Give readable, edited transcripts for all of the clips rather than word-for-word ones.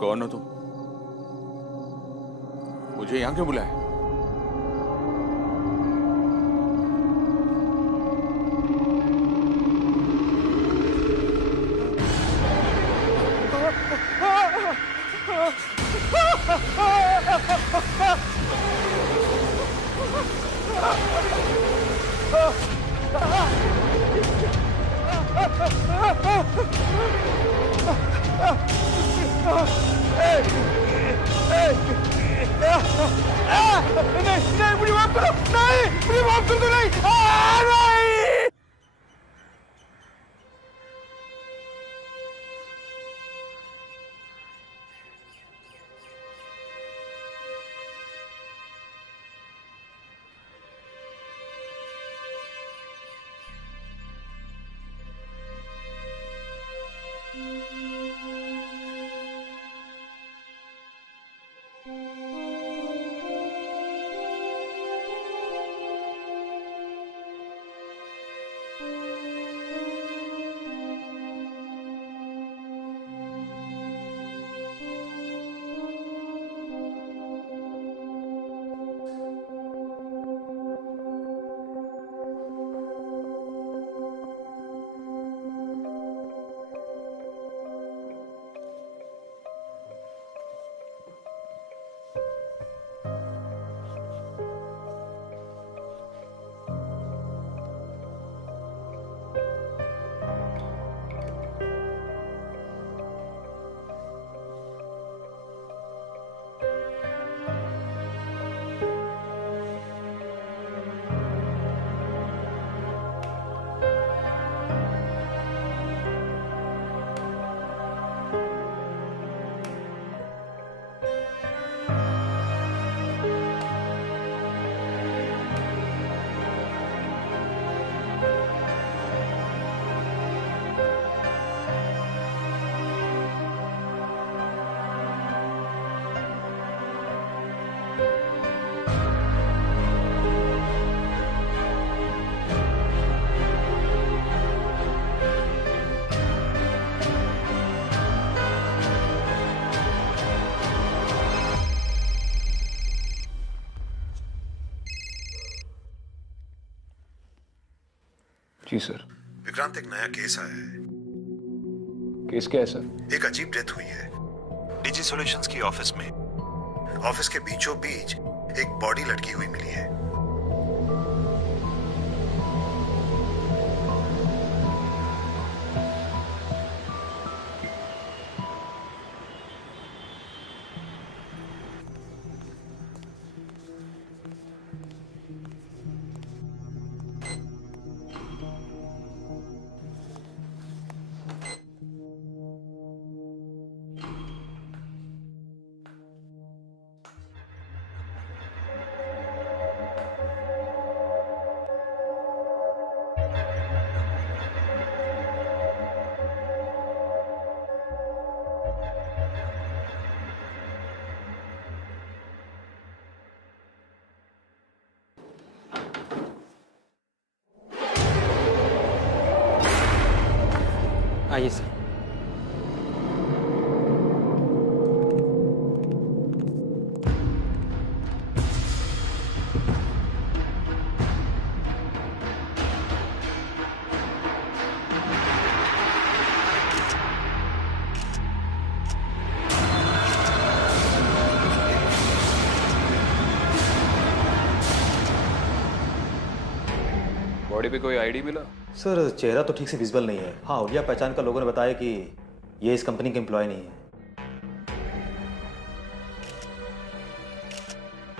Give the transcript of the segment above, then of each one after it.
कौन हो तुम? मुझे यहाँ क्यों बुलाया? नहीं, मुझे माफ करो, नहीं, मुझे माफ कर दो, नहीं, नहीं। जी सर। विक्रांत, एक नया केस आया है। केस क्या है सर? एक अजीब डेथ हुई है डीजी सॉल्यूशंस की ऑफिस में। ऑफिस के बीचों बीच एक बॉडी लटकी हुई मिली है। आइए सर। बॉडी पे कोई आईडी मिला? सर चेहरा तो ठीक से विजिबल नहीं है। हाँ, उलिया पहचान का लोगों ने बताया कि ये इस कंपनी के एम्प्लॉय नहीं है।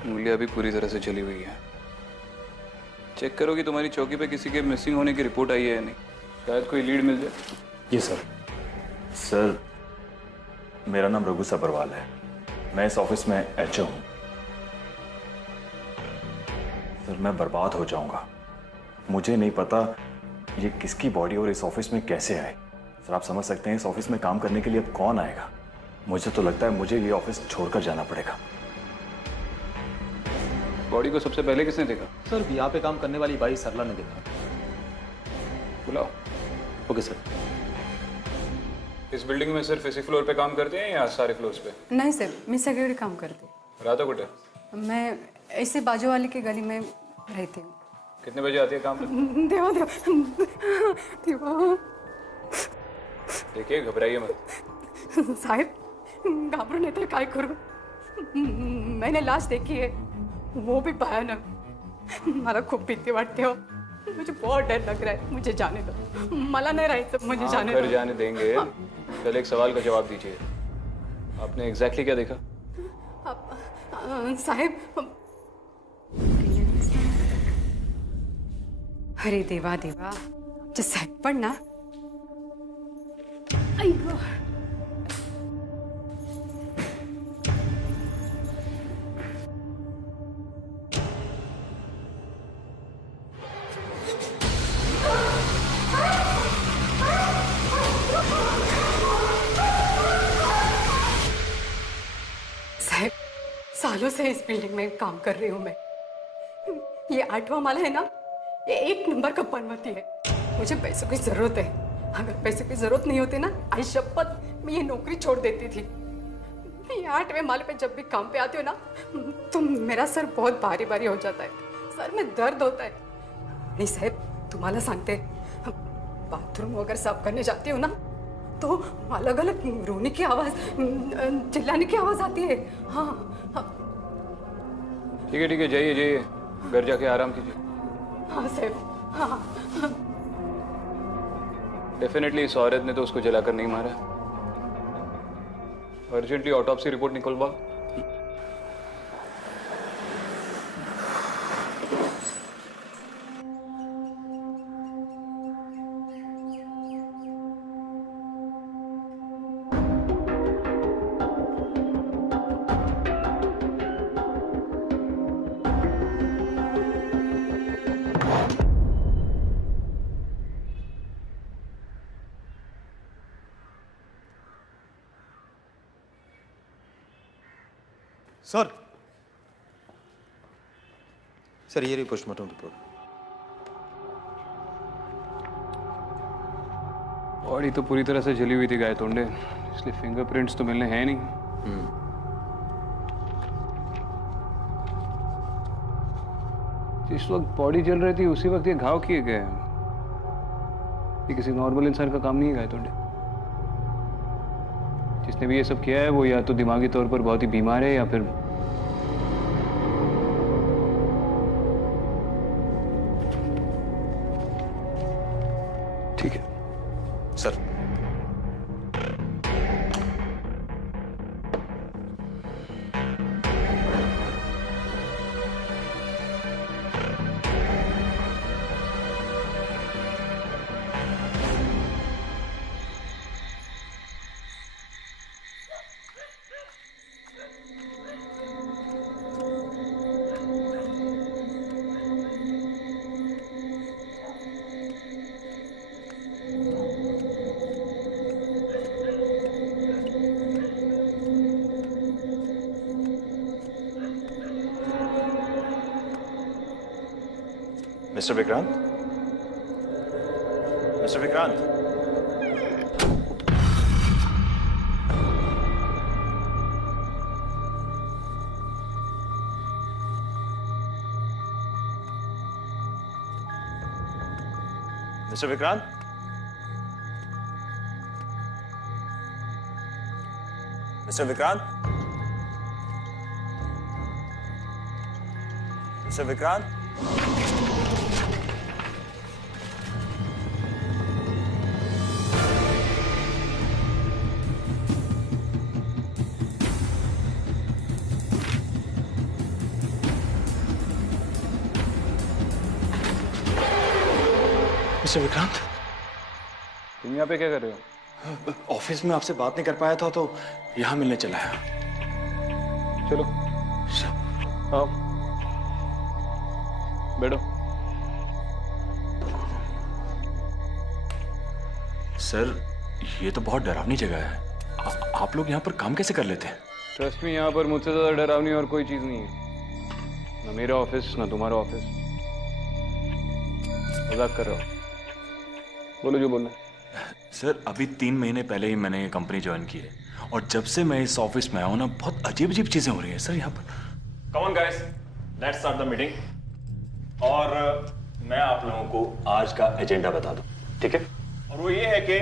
उंगलियां भी पूरी तरह से चली हुई है। चेक करो कि तुम्हारी चौकी पे किसी के मिसिंग होने की रिपोर्ट आई है या नहीं। शायद कोई लीड मिल जाए। जी सर। सर, मेरा नाम रघु सब्रवाल है। मैं इस ऑफिस में एचओ हूँ। सर, मैं बर्बाद हो जाऊंगा। मुझे नहीं पता ये किसकी बॉडी और इस ऑफिस में कैसे आए। सर, आप समझ सकते हैं इस ऑफिस में काम करने के लिए अब कौन आएगा। मुझे तो लगता है मुझे ये ऑफिस छोड़कर जाना पड़ेगा। बॉडी को सबसे पहले किसने देखा? सर, यहाँ पे काम करने वाली बाई सरला ने देखा। बुलाओ। Okay sir. इस बिल्डिंग में सिर्फ इसी फ्लोर पे काम करते हैं या सारे फ्लोर्स पे? नहीं सर, मैं सगळे काम करते. राधा कुठे? मैं ऐसे बाजू वाले की गली में रहती हूँ. कितने बजे आती है काम पे? देवा देवा देवा. देखिए घबराइए मत. साहेब घाबरून येते काय करू. मैंने लाश देखी है, वो भी भयानक. मला खूप भीती वाटते हो. मुझे बहुत डर लग रहा है. मुझे जाने दो. मला नहीं रहायचं. मुझे जाने घर दो. जाने देंगे. पहले एक सवाल का जवाब दीजिए. आपने एग्जैक्टली क्या देखा? साहेब अरे देवा देवा. जे साहेब पण ना. आई गो. साहब सालों से इस बिल्डिंग में काम कर रही हूँ मैं. ये 8वां माला है ना, ये 1 नंबर का पनवती है. मुझे पैसों की जरूरत है. अगर पैसों की जरूरत नहीं होती ना, आई शपथ मैं ये नौकरी छोड़ देती थी. ये 8वें माले पे जब भी काम पे आती हो ना, तो मेरा सर बहुत भारी भारी हो जाता है. सर में दर्द होता है. नहीं साहब, तुम्हाला सांगते, बाथरूम वगैरह साफ करने जाती हो ना, तो अलग अलग रोने की आवाज, चिल्लाने की आवाज आती है. हाँ ठीक है जाइए जाइए, घर जाके आराम कीजिए. हाँ साहब. हाँ डेफिनेटली इस औरत ने तो उसको जलाकर नहीं मारा. अर्जेंटली ऑटोप्सी रिपोर्ट निकलवा. सर ये रही पोस्टमार्टम रिपोर्ट. बॉडी तो पूरी तरह से जली हुई थी गाय तोंडे, इसलिए फिंगरप्रिंट्स तो मिलने हैं नहीं. जिस वक्त बॉडी जल रही थी उसी वक्त ये घाव किए गए. ये किसी नॉर्मल इंसान का काम नहीं है गाय तोंडे. जिसने भी ये सब किया है वो या तो दिमागी तौर पर बहुत ही बीमार है या फिर ठीक है. Sir mister Vikrant, mister Vikrant, mister Vikrant, mister Vikrant, mister Vikrant. Mister Vikrant, तुम यहाँ पे क्या कर रहे हो? ऑफिस में आपसे बात नहीं कर पाया था तो यहाँ मिलने चला है. चलो आओ बैठो. सर ये तो बहुत डरावनी जगह है. आप लोग यहाँ पर काम कैसे कर लेते हैं? ट्रस्ट में यहाँ पर मुझसे ज्यादा डरावनी और कोई चीज नहीं है. ना मेरा ऑफिस ना तुम्हारा ऑफिस. मजाक कर रहा हूँ. बोलो जो बोलना है. सर अभी 3 महीने पहले ही मैंने ये कंपनी ज्वाइन की है और जब से मैं इस ऑफिस में आया हूं ना बहुत अजीब अजीब चीजें हो रही हैं सर यहाँ पर। Come on guys, let's start the meeting. और मैं आप लोगों को आज का एजेंडा बता दूं, ठीक है? और वो ये है कि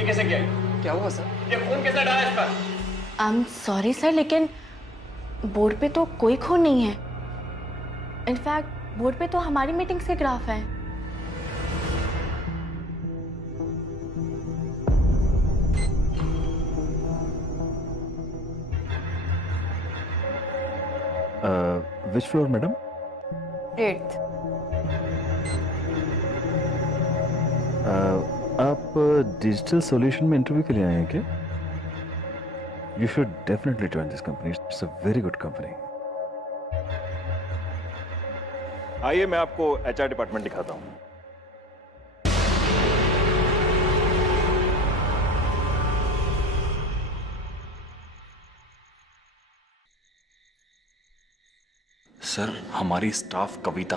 ये कैसे किया? क्या हुआ सर? ये खून कैसे डाला इस पर? आई एम सॉरी सर, लेकिन बोर्ड पे तो कोई खून नहीं है। इनफैक्ट बोर्ड पे तो हमारी मीटिंग्स के ग्राफ हैं। विच फ्लोर मैडम? 8th। आप डिजिटल सॉल्यूशन में इंटरव्यू के लिए आए हैं क्या? You should definitely join this company, it's a very good company. आइए मैं आपको एचआर डिपार्टमेंट दिखाता हूँ। सर हमारी स्टाफ कविता,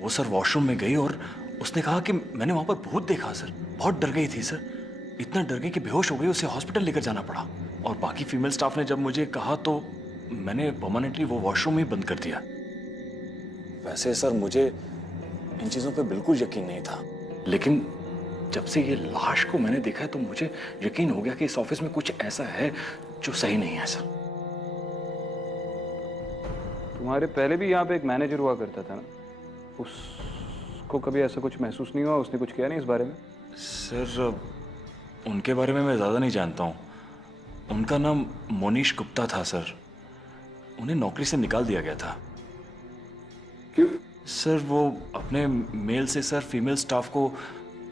वो सर वॉशरूम में गई और उसने कहा कि मैंने वहां पर भूत देखा। सर बहुत डर गई थी सर, इतना डर गई कि बेहोश हो गई, उसे हॉस्पिटल लेकर जाना पड़ा। और बाकी फीमेल स्टाफ ने जब मुझे कहा तो मैंने परमानेंटली वो वॉशरूम ही बंद कर दिया। वैसे सर मुझे इन चीजों पे बिल्कुल यकीन नहीं था, लेकिन जब से ये लाश को मैंने देखा है तो मुझे यकीन हो गया कि इस ऑफिस में कुछ ऐसा है जो सही नहीं है। सर तुम्हारे पहले भी यहाँ पे एक मैनेजर हुआ करता था ना, उसको कभी ऐसा कुछ महसूस नहीं हुआ? उसने कुछ किया नहीं इस बारे में? सर उनके बारे में मैं ज़्यादा नहीं जानता हूँ। उनका नाम मोनीश गुप्ता था सर, उन्हें नौकरी से निकाल दिया गया था। क्यों? सर वो अपने मेल से सर फीमेल स्टाफ को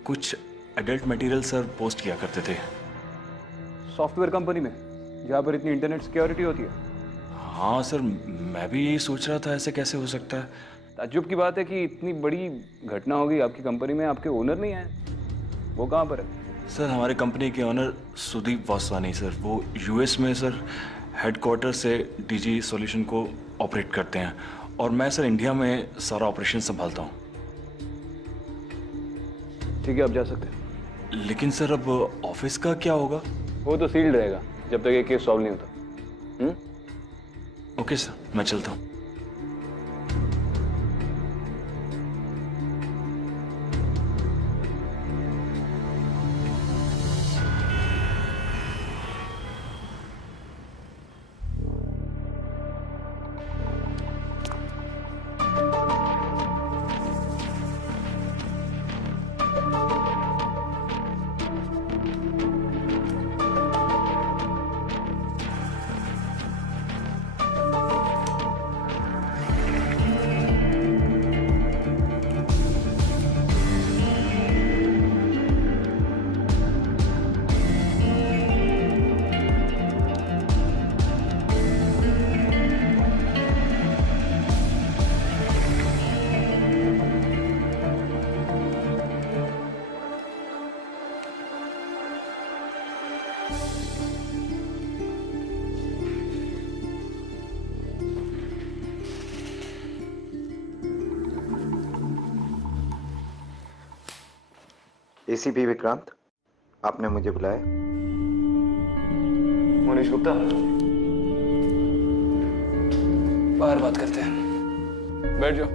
कुछ एडल्ट मटेरियल सर पोस्ट किया करते थे। सॉफ्टवेयर कंपनी में जहाँ पर इतनी इंटरनेट सिक्योरिटी होती है? हाँ सर, मैं भी यही सोच रहा था ऐसे कैसे हो सकता है। ताज्जुब की बात है कि इतनी बड़ी घटना हो गई आपकी कंपनी में, आपके ओनर नहीं आए। वो कहाँ पर है? सर हमारे कंपनी के ओनर सुदीप वासवानी सर, वो यूएस में सर हेडक्वार्टर से डीजी सॉल्यूशन को ऑपरेट करते हैं और मैं सर इंडिया में सारा ऑपरेशन संभालता हूँ। ठीक है, आप जा सकते हैं। लेकिन सर अब ऑफिस का क्या होगा? वो तो सील्ड रहेगा जब तक ये केस सॉल्व नहीं होता। ओके सर, मैं चलता हूँ। एसीपी विक्रांत, आपने मुझे बुलाया? मोनीश गुप्ता, बाहर बात करते हैं। बैठ जाओ।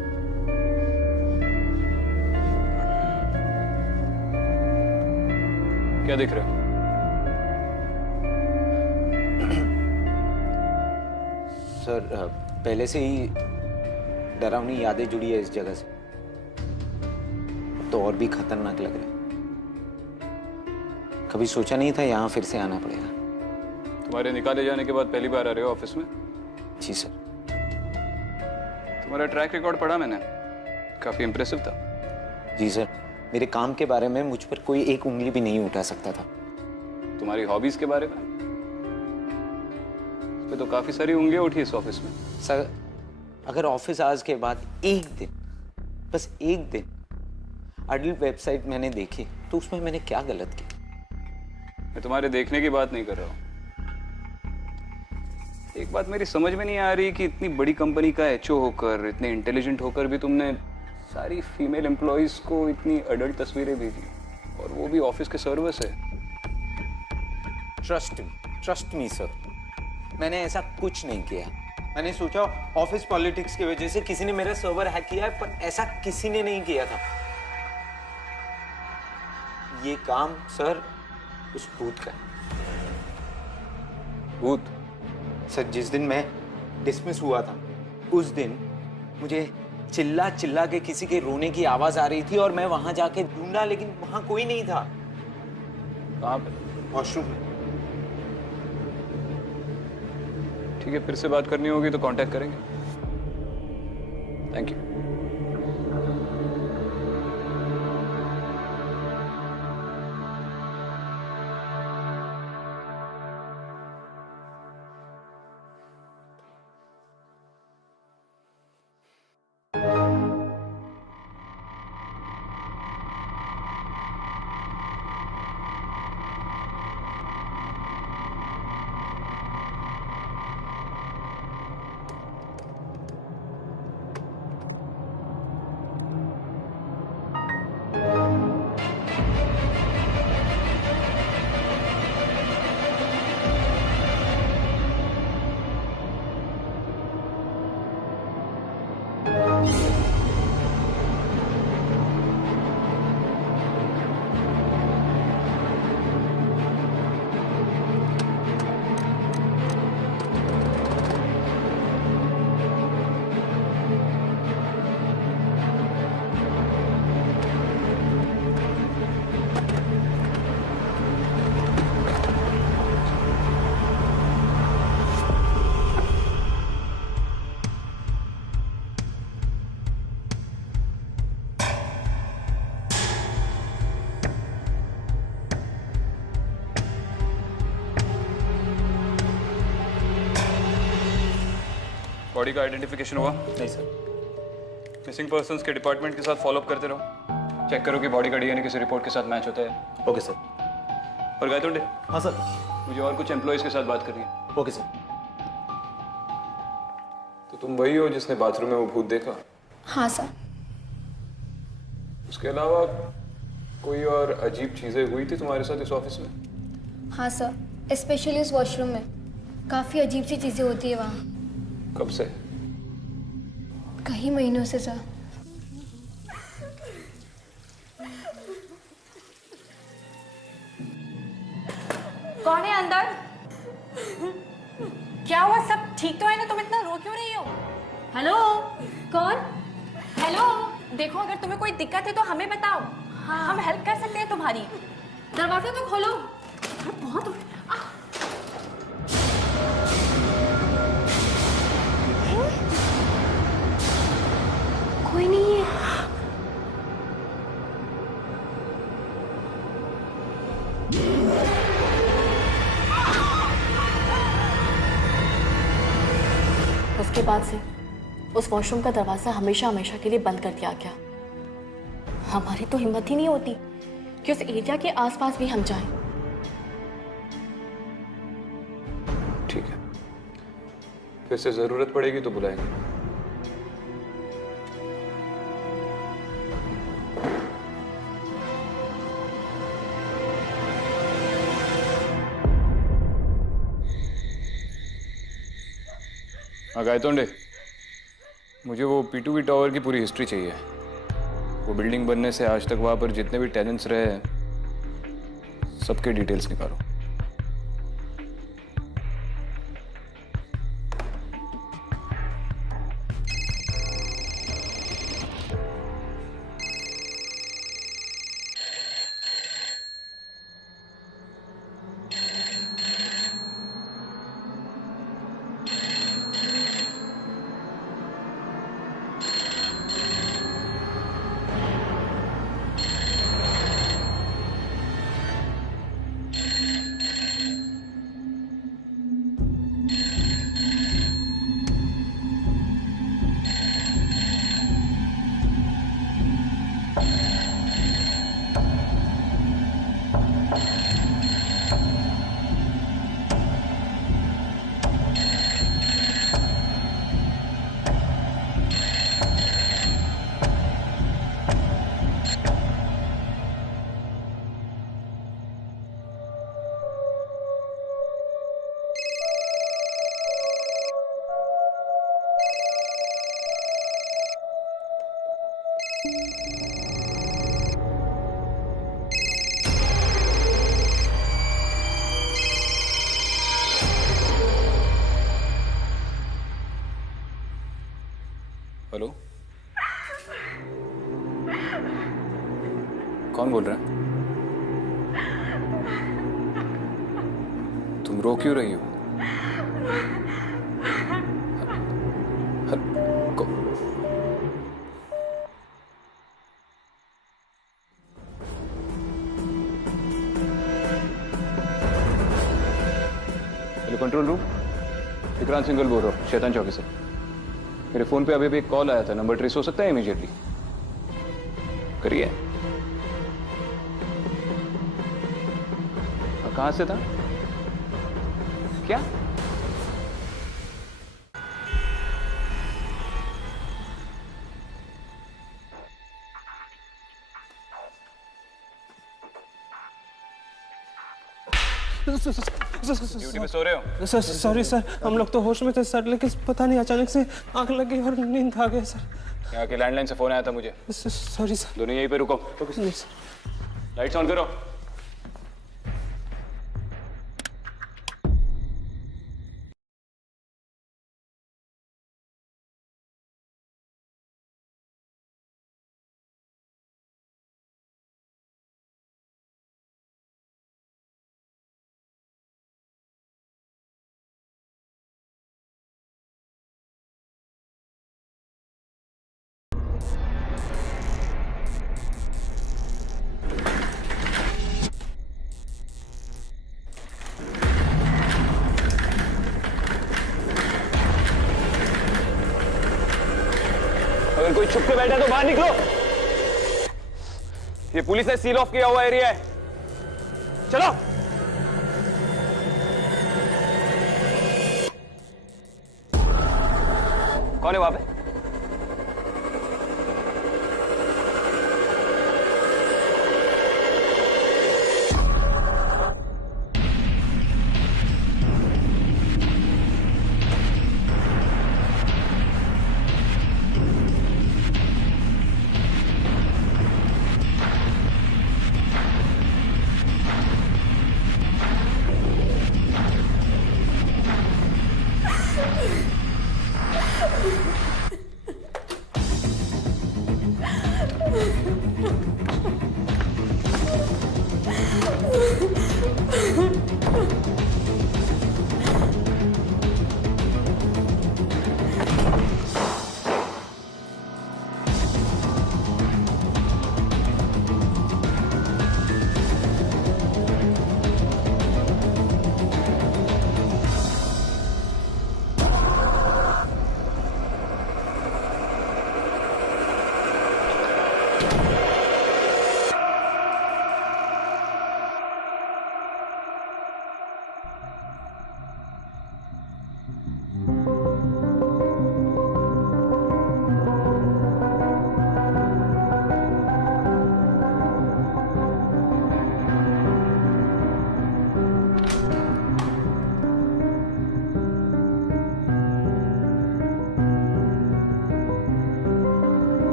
क्या देख रहे हो? सर पहले से ही डरावनी यादें जुड़ी है इस जगह से, तो और भी खतरनाक लग रहा है। कभी सोचा नहीं था यहाँ फिर से आना पड़ेगा। तुम्हारे निकाले जाने के बाद पहली बार आ रहे हो ऑफिस में? जी सर। तुम्हारा ट्रैक रिकॉर्ड पढ़ा मैंने, काफी इंप्रेसिव था। जी सर, मेरे काम के बारे में मुझ पर कोई एक उंगली भी नहीं उठा सकता था। तुम्हारी हॉबीज के बारे में इस पे तो काफी सारी उंगलियां उठी इस ऑफिस में। सर अगर ऑफिस आवर्स के बाद एक दिन, बस एक दिन अडल्ट वेबसाइट मैंने देखी तो उसमें मैंने क्या गलत किया? मैं तुम्हारे देखने की बात नहीं कर रहा हूँ। एक बात मेरी समझ में नहीं आ रही कि इतनी बड़ी कंपनी का एचओ होकर, इतने इंटेलिजेंट होकर भी तुमने सारी फीमेल एम्प्लॉयज को इतनी अडल्ट तस्वीरें भेजी, और वो भी ऑफिस के सर्वर से। ट्रस्ट मी सर, मैंने ऐसा कुछ नहीं किया। मैंने सोचा ऑफिस पॉलिटिक्स की वजह से किसी ने मेरा सर्वर हैक किया है, पर ऐसा किसी ने नहीं किया था। ये काम सर उस भूत का है। भूत? सर जिस दिन मैं डिसमिस हुआ था उस दिन मुझे चिल्ला चिल्ला के किसी के रोने की आवाज आ रही थी, और मैं वहां जाके ढूंढा, लेकिन वहां कोई नहीं था। कहाँ पे? वॉशरूम में। ठीक है, फिर से बात करनी होगी तो कांटेक्ट करेंगे। Thank you. बॉडी का आइडेंटिफिकेशन हुआ? नहीं सर। मिसिंग पर्संस के डिपार्टमेंट के साथ फॉलोअप करते रहो। चेक करो कि बॉडी का डीएनए किसी रिपोर्ट के साथ मैच होता है। Okay sir. और गायतोंडे? हाँ सर। मुझे और कुछ एम्प्लॉयज के साथ बात करनी है। Okay sir. तो तुम वही हो जिसने बाथरूम में वो भूत देखा? हाँ सर। उसके अलावा कोई और अजीब चीजें हुई थी तुम्हारे साथ इस ऑफिस में? हाँ सर, स्पेशली उस वॉशरूम में काफ़ी अजीब सी चीज़ें होती है वहाँ। कब से? कई महीनों से सर। कौन है अंदर? क्या हुआ? सब ठीक तो है ना? तुम इतना रो क्यों रही हो? हेलो? कौन? हेलो? देखो, अगर तुम्हें कोई दिक्कत है तो हमें बताओ। हाँ, हम हेल्प कर सकते हैं तुम्हारी। दरवाजा तो खोलो। बहुत कोई नहीं है। उसके बाद से उस वॉशरूम का दरवाजा हमेशा हमेशा के लिए बंद कर दिया गया। हमारी तो हिम्मत ही नहीं होती कि उस एरिया के आसपास भी हम जाएं। ठीक है, फिर से जरूरत पड़ेगी तो बुलाएंगे। हाँ गायतोंडे, मुझे वो P2V टावर की पूरी हिस्ट्री चाहिए। वो बिल्डिंग बनने से आज तक वहाँ पर जितने भी टेनेंट्स रहे हैं सबके डिटेल्स निकालो। कौन बोल रहा है? तुम रो क्यों रही हो? Hello control room, Vikrant Singhal बोल रहा हूँ, शैतान चौकी से। मेरे फोन पे अभी भी एक कॉल आया था, नंबर ट्रेस हो सकता है इमीडिएटली? करिए। कहां से था? क्या? ड्यूटी पे सो रहे हो? सर सॉरी सर, हम लोग तो होश में थे सर, लेकिन पता नहीं अचानक से आंख लग गई और नींद आ गई सर। यहाँ के लैंडलाइन से फोन आया था मुझे। Sorry sir. दोनों यहीं पे रुको। लाइट्स ऑन करो। अगर कोई छुप के बैठा तो बाहर निकलो। ये पुलिस ने सील ऑफ किया हुआ एरिया है। चलो। कौन है वहां पे?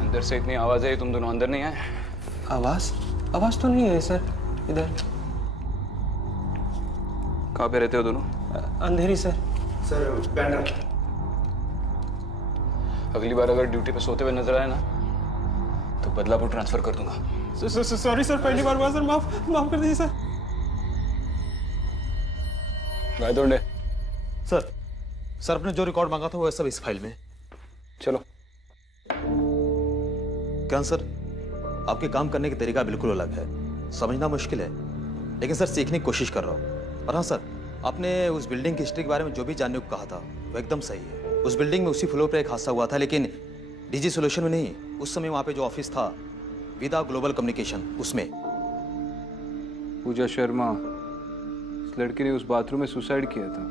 अंदर से इतनी आवाज है, तुम दोनों अंदर नहीं आए? आवाज तो नहीं है सर इधर। कहाँ पे रहते हो दोनों? अंधेरी सर। सर बैंड्रा। अगली बार अगर ड्यूटी पे सोते हुए नजर आए ना तो बदलापुर ट्रांसफर कर दूंगा। सॉरी सर, पहली बार हुआ सर, माफ कर दीजिए सर। गायतोंडे। सर आपने जो रिकॉर्ड मांगा था वो सब इस फाइल में। चलो। क्या सर, आपके काम करने का तरीका बिल्कुल अलग है, समझना मुश्किल है, लेकिन सर सीखने की कोशिश कर रहा हूँ। और हाँ सर, आपने उस बिल्डिंग की हिस्ट्री के बारे में जो भी जानने को कहा था वो एकदम सही है। उस बिल्डिंग में उसी फ्लोर पर एक हादसा हुआ था, लेकिन डीजी सॉल्यूशन में नहीं। उस समय वहाँ पे जो ऑफिस था विदा ग्लोबल कम्युनिकेशन, उसमें। पूजा शर्मा, इस लड़की ने उस बाथरूम में सुसाइड किया था।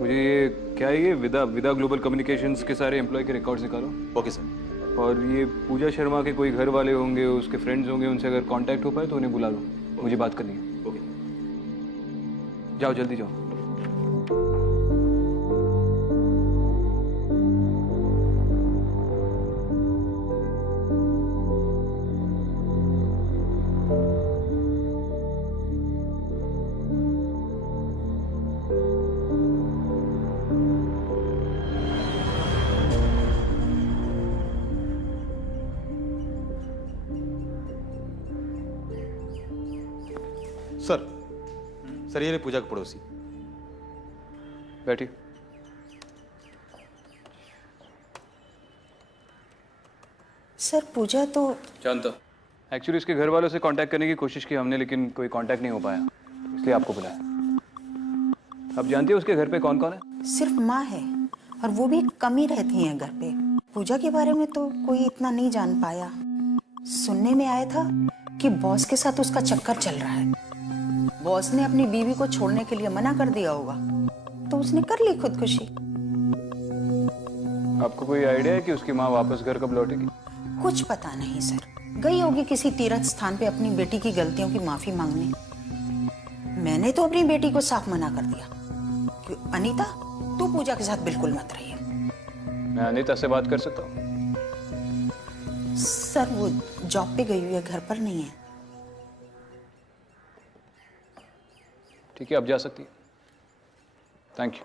मुझे ये क्या है, ये विदा ग्लोबल कम्युनिकेशंस के सारे एम्प्लॉय के रिकॉर्ड्स निकालो। Okay sir. और ये पूजा शर्मा के कोई घर वाले होंगे, उसके फ्रेंड्स होंगे, उनसे अगर कांटेक्ट हो पाए तो उन्हें बुला लो, मुझे बात करनी है। ओके। जाओ जल्दी जाओ। सर ये पूजा का पड़ोसी। बैठिए। सर पूजा तो जानता। एक्चुअली इसके घर वालों से कांटेक्ट करने की कोशिश की हमने, लेकिन कोई कांटेक्ट नहीं हो पाया, इसलिए आपको बुलाया। आप जानती हो उसके घर पे कौन कौन है? सिर्फ माँ है, और वो भी कम ही रहती हैं घर पे। पूजा के बारे में तो कोई इतना नहीं जान पाया। सुनने में आया था कि बॉस के साथ उसका चक्कर चल रहा है। बॉस ने अपनी बीवी को छोड़ने के लिए मना कर दिया होगा, तो उसने कर ली खुदकुशी। आपको कोई आइडिया है कि उसकी माँ वापस घर कब लौटेगी? कुछ पता नहीं सर, गई होगी किसी तीर्थ स्थान पे अपनी बेटी की गलतियों की माफी मांगने। मैंने तो अपनी बेटी को साफ मना कर दिया कि अनीता तू पूजा के साथ बिल्कुल मत रहिए। मैं अनीता से बात कर सकता हूँ? सर वो जॉब पे गई हुई है, घर पर नहीं है। ठीक है, आप जा सकती है। Thank you.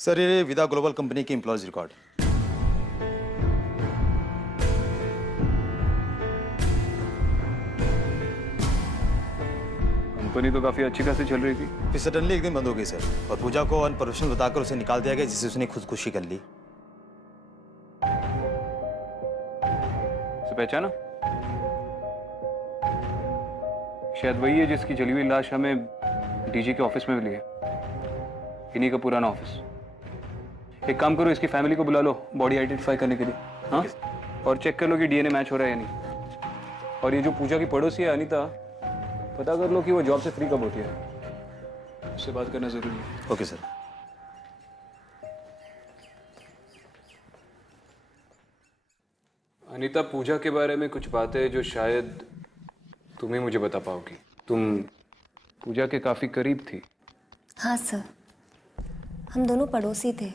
सर ये विदा ग्लोबल कंपनी की एम्प्लॉयज रिकॉर्ड। कंपनी तो काफी अच्छी खासी चल रही थी, फिर सडनली एक दिन बंद हो गई सर, और पूजा को अनप्रोफेशनल बताकर उसे निकाल दिया गया, जिससे उसने खुदकुशी कर ली। उसे पहचाना? शायद वही है जिसकी जली हुई लाश हमें डीजी के ऑफिस में मिली है, इन्हीं का पुराना ऑफिस। एक काम करो, इसकी फैमिली को बुला लो बॉडी आइडेंटिफाई करने के लिए, हाँ? और चेक कर लो कि डीएनए मैच हो रहा है या नहीं। और ये जो पूजा की पड़ोसी है अनीता, पता कर लो कि वो जॉब से फ्री कब होती है, उससे बात करना जरूरी है। Okay sir. अनीता, पूजा के बारे में कुछ बातें जो शायद तुम ही मुझे बता पाओगी। तुम पूजा के काफी करीब थी। हाँ सर, हम दोनों पड़ोसी थे,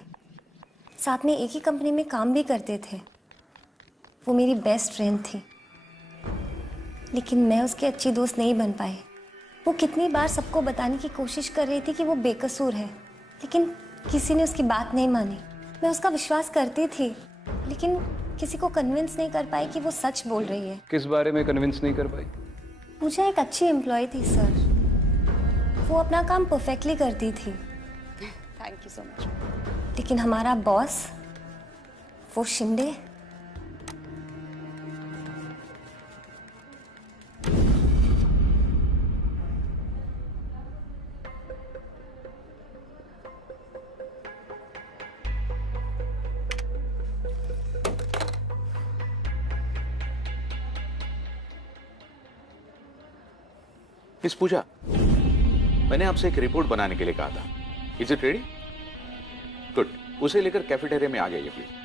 साथ में एक ही कंपनी में काम भी करते थे। वो मेरी बेस्ट फ्रेंड थी, लेकिन मैं उसकी अच्छी दोस्त नहीं बन पाई। वो कितनी बार सबको बताने की कोशिश कर रही थी कि वो बेकसूर है, लेकिन किसी ने उसकी बात नहीं मानी। मैं उसका विश्वास करती थी, लेकिन किसी को कन्विंस नहीं कर पाई कि वो सच बोल रही है। किस बारे में कन्विंस नहीं कर पाई? पूजा एक अच्छी एम्प्लॉय थी सर, वो अपना काम परफेक्टली करती थी। Thank you so much. लेकिन हमारा बॉस, वो शिंदे, मिस पूजा, मैंने आपसे एक रिपोर्ट बनाने के लिए कहा था। Is it ready? गुड, उसे लेकर कैफेटेरिया में आ जाइए प्लीज।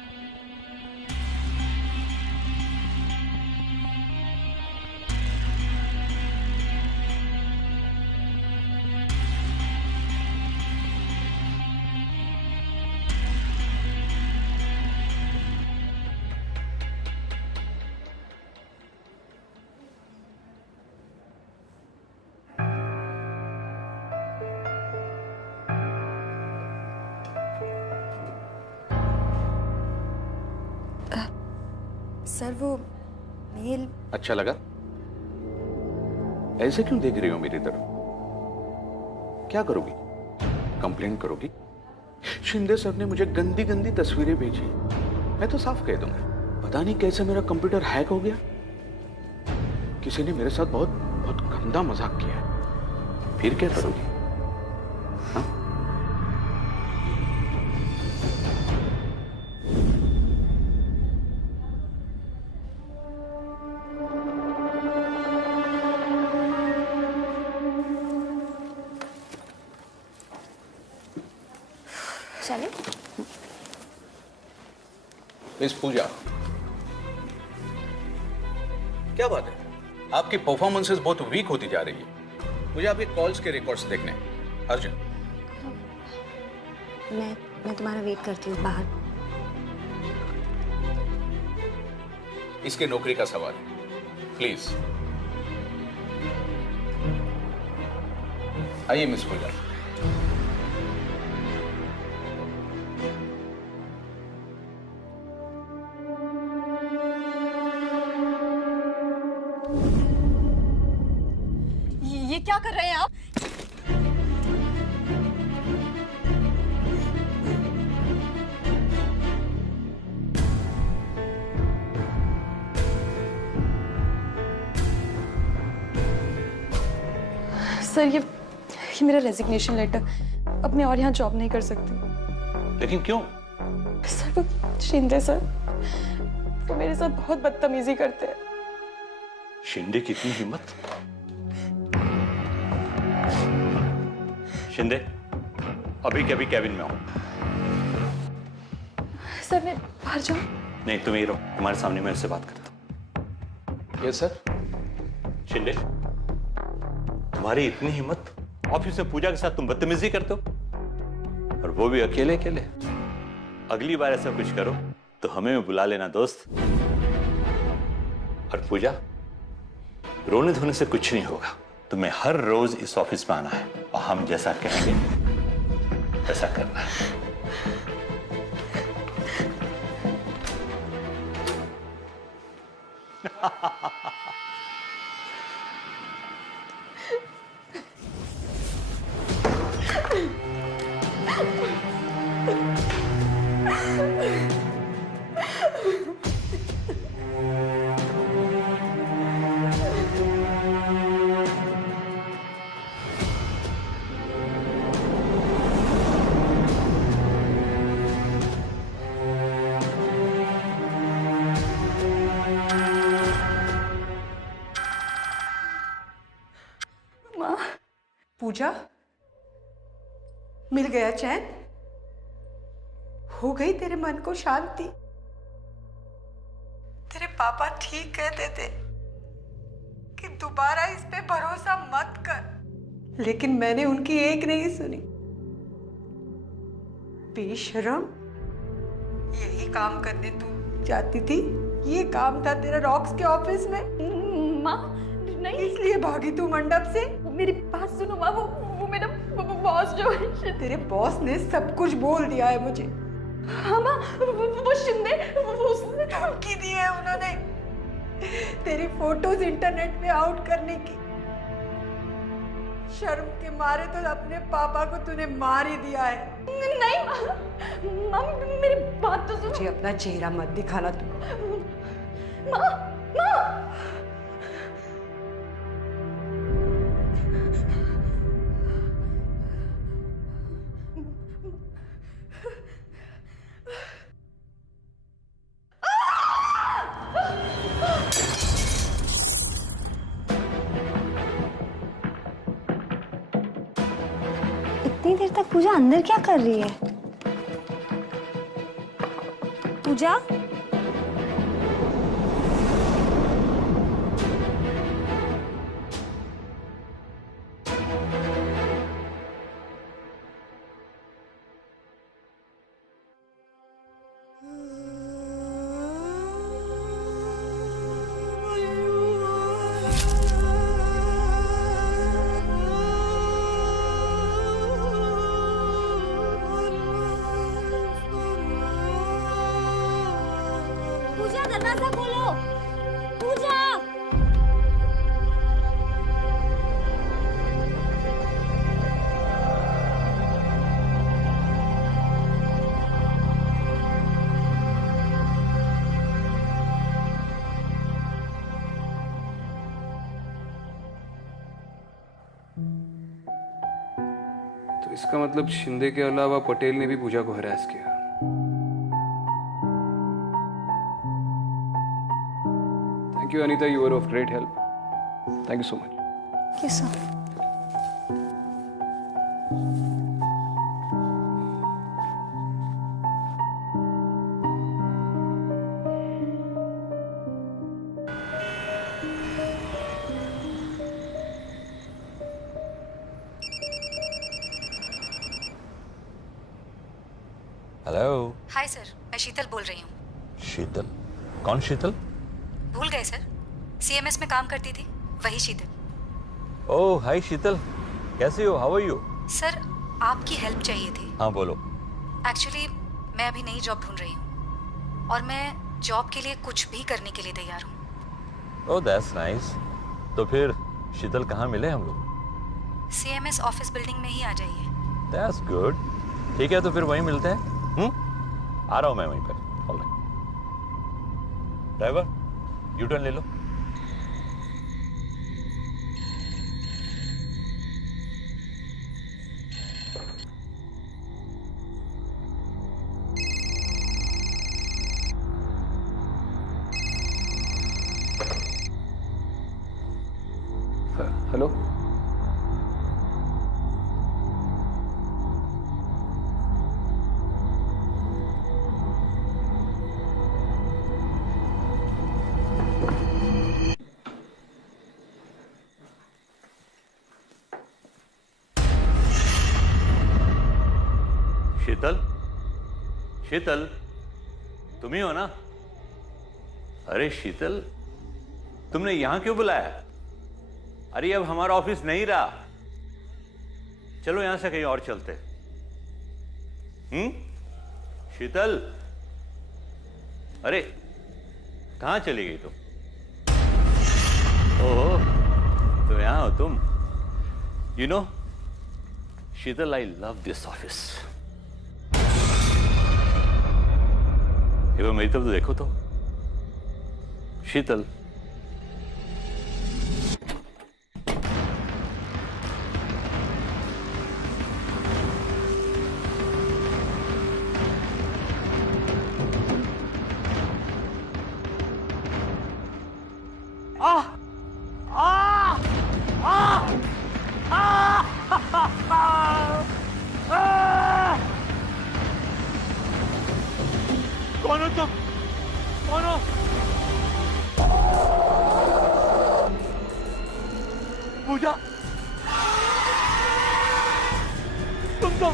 सर वो मेल अच्छा लगा? ऐसे क्यों देख रही हो मेरी तरफ? क्या करोगी? कंप्लेंट करोगी? शिंदे सर ने मुझे गंदी गंदी तस्वीरें भेजी, मैं तो साफ कह दूंगा। पता नहीं कैसे मेरा कंप्यूटर हैक हो गया। किसी ने मेरे साथ बहुत बहुत गंदा मजाक किया। फिर क्या करोगी? हाँ? चले? मिस पूजा, क्या बात है? आपकी परफॉर्मेंसेस बहुत वीक होती जा रही है। मुझे आपके कॉल्स के रिकॉर्ड्स देखने हैं। अर्जुन, मैं तुम्हारा वेट करती हूँ बाहर। इसके नौकरी का सवाल है। प्लीज आइए मिस पूजा। ये क्या कर रहे हैं आप? सर ये मेरा रेजिग्नेशन लेटर। अब मैं और यहाँ जॉब नहीं कर सकती। लेकिन क्यों? सर वो शिंदे सर, वो मेरे साथ बहुत बदतमीजी करते हैं। शिंदे की इतनी हिम्मत? शिंदे अभी के अभी कैबिन में आओ। सर मैं बाहर जाऊं? नहीं तुम ही रहो, तुम्हारे सामने मैं उससे बात करता हूँ। Yes sir. शिंदे तुम्हारी इतनी हिम्मत, ऑफिस में पूजा के साथ तुम बदतमीजी करते हो, और वो भी अकेले अकेले। अगली बार ऐसा कुछ करो तो हमें भी बुला लेना दोस्त। और पूजा रोने धोने से कुछ नहीं होगा, तुम्हें हर रोज इस ऑफिस में आना है और हम जैसा कहेंगे वैसा करना है। पूजा, मिल गया चैन? हो गई तेरे मन को शांति? तेरे पापा ठीक कहते थे कि दोबारा इस पे भरोसा मत कर, लेकिन मैंने उनकी एक नहीं सुनी। बेशरम, यही काम करने तू जाती थी? ये काम था तेरा रॉक्स के ऑफिस में? माँ नहीं, इसलिए भागी तू मंडप से? मेरी बात सुनो माँ, वो मेरा बॉस जो है। तेरे बॉस ने सब कुछ बोल दिया है मुझे। हाँ माँ, वो शिंदे, उसने धमकी दी है उन्होंने तेरी फोटोज इंटरनेट पे आउट करने की। शर्म के मारे तो अपने पापा को तूने मार ही दिया है। नहीं माँ, मेरी बात तो सुनो। मुझे अपना चेहरा मत दिखाना तू। माँ, माँ। इतनी देर तक पूजा अंदर क्या कर रही है? पूजा? पूजा दरवाजा खोलो। पूजा। तो इसका मतलब शिंदे के अलावा पटेल ने भी पूजा को हरास किया। Thank you, Anita. You were of great help. Thank you so much. Yes, sir. Hello. Hi sir, मैं शीतल बोल रही हूँ। शीतल? कौन शीतल? भूल गए सर, सीएमएस में काम करती थी, वही शीतल। ओह हाय शीतल, कैसे हो? How are you? सर आपकी हेल्प चाहिए थी। हाँ बोलो। एक्चुअली मैं अभी नई जॉब ढूंढ रही हूँ और मैं जॉब के लिए कुछ भी करने के लिए तैयार हूँ। Oh that's nice. तो फिर शीतल कहाँ मिले हम लोग? सीएमएस ऑफिस बिल्डिंग में ही आ जाइए। That's good. ठीक है तो फिर वहीं मिलते हैं। आ रहा हूँ मैं वहीं पर। ऑलराइट। ड्राइवर यू टर्न ले लो। हेलो, शीतल, शीतल तुम ही हो ना? अरे शीतल, तुमने यहां क्यों बुलाया? अरे अब हमारा ऑफिस नहीं रहा, चलो यहां से कहीं और चलते। शीतल, अरे कहां चली गई तुम? ओह तो यहां हो तुम। You know Sheetal, I love this office. मेरी तरफ तो देखो तो शीतल। कौन हो तुम? कौन हो? पूजा, तुम तो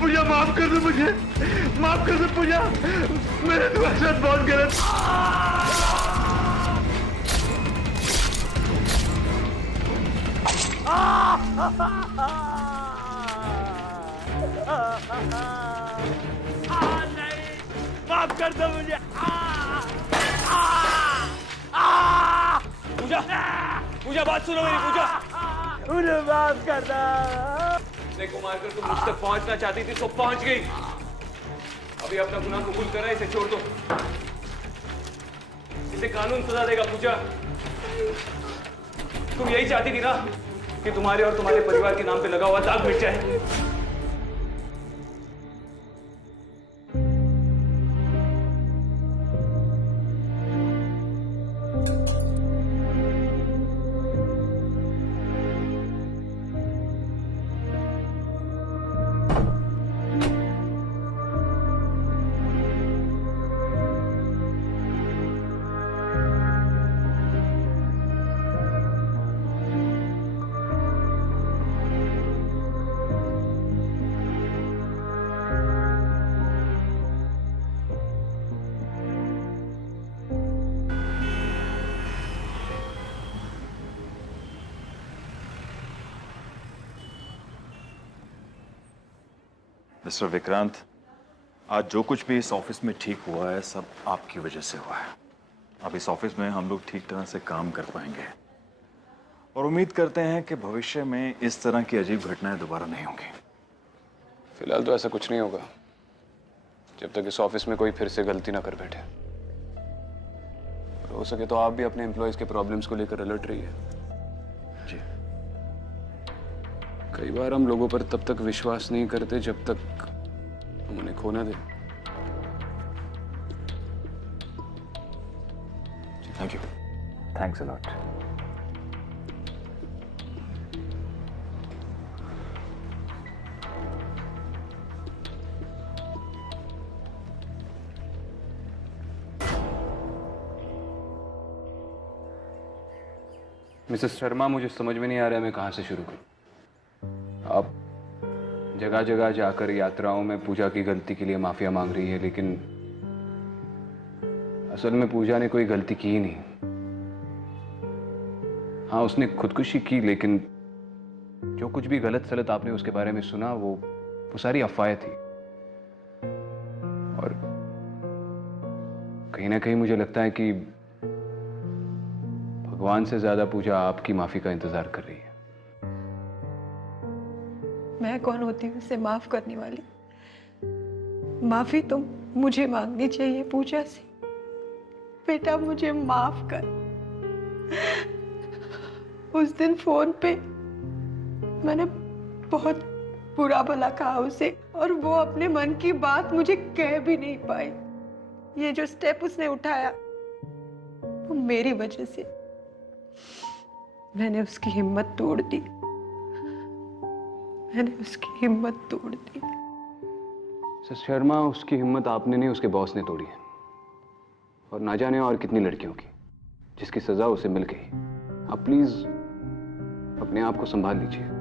पूजा माफ कर दो मुझे, माफ कर दो पूजा, मैंने तुम्हारे साथ बहुत गलत। नहीं, माफ कर दो मुझे। पूजा, पूजा बात सुनो मेरी। पूजा मुझे माफ कर दो। को मारकर तुम मुझ तक पहुंचना चाहती थी तो पहुंच गई। अभी अपना गुनाह कबूल करा, इसे छोड़ दो। इसे कानून सजा देगा। पूजा, तुम यही चाहती थी ना कि तुम्हारे और तुम्हारे परिवार के नाम पे लगा हुआ दाग मिट जाए। मिस्टर विक्रांत, आज जो कुछ भी इस ऑफिस में ठीक हुआ है सब आपकी वजह से हुआ है। अब इस ऑफिस में हम लोग ठीक तरह से काम कर पाएंगे और उम्मीद करते हैं कि भविष्य में इस तरह की अजीब घटनाएं दोबारा नहीं होंगी। फिलहाल तो ऐसा कुछ नहीं होगा जब तक इस ऑफिस में कोई फिर से गलती ना कर बैठे। और हो सके तो आप भी अपने एम्प्लॉयज के प्रॉब्लम्स को लेकर अलर्ट रहिए। जी। कई बार हम लोगों पर तब तक विश्वास नहीं करते जब तक हम उन्हें खो ना दें। Thank you. Thanks a lot. Mrs Sharma, मुझे समझ में नहीं आ रहा है मैं कहाँ से शुरू करूं। आप जगह जगह जाकर यात्राओं में पूजा की गलती के लिए माफिया मांग रही है, लेकिन असल में पूजा ने कोई गलती की ही नहीं। हाँ, उसने खुदकुशी की, लेकिन जो कुछ भी गलत सलत आपने उसके बारे में सुना वो सारी अफवाहें थी। और कहीं ना कहीं मुझे लगता है कि भगवान से ज्यादा पूजा आपकी माफी का इंतजार कर रही है। मैं कौन होती हूँ उसे माफ करने वाली? माफी तो मुझे मांगनी चाहिए पूजा से। बेटा मुझे माफ कर। उस दिन फोन पे मैंने बहुत बुरा भला कहा उसे और वो अपने मन की बात मुझे कह भी नहीं पाई। ये जो स्टेप उसने उठाया वो मेरी वजह से। मैंने उसकी हिम्मत तोड़ दी। मैंने उसकी हिम्मत तोड़ दी। सर शर्मा, उसकी हिम्मत आपने नहीं, उसके बॉस ने तोड़ी है। और ना जाने और कितनी लड़कियों की जिसकी सजा उसे मिल गई। आप प्लीज अपने आप को संभाल लीजिए।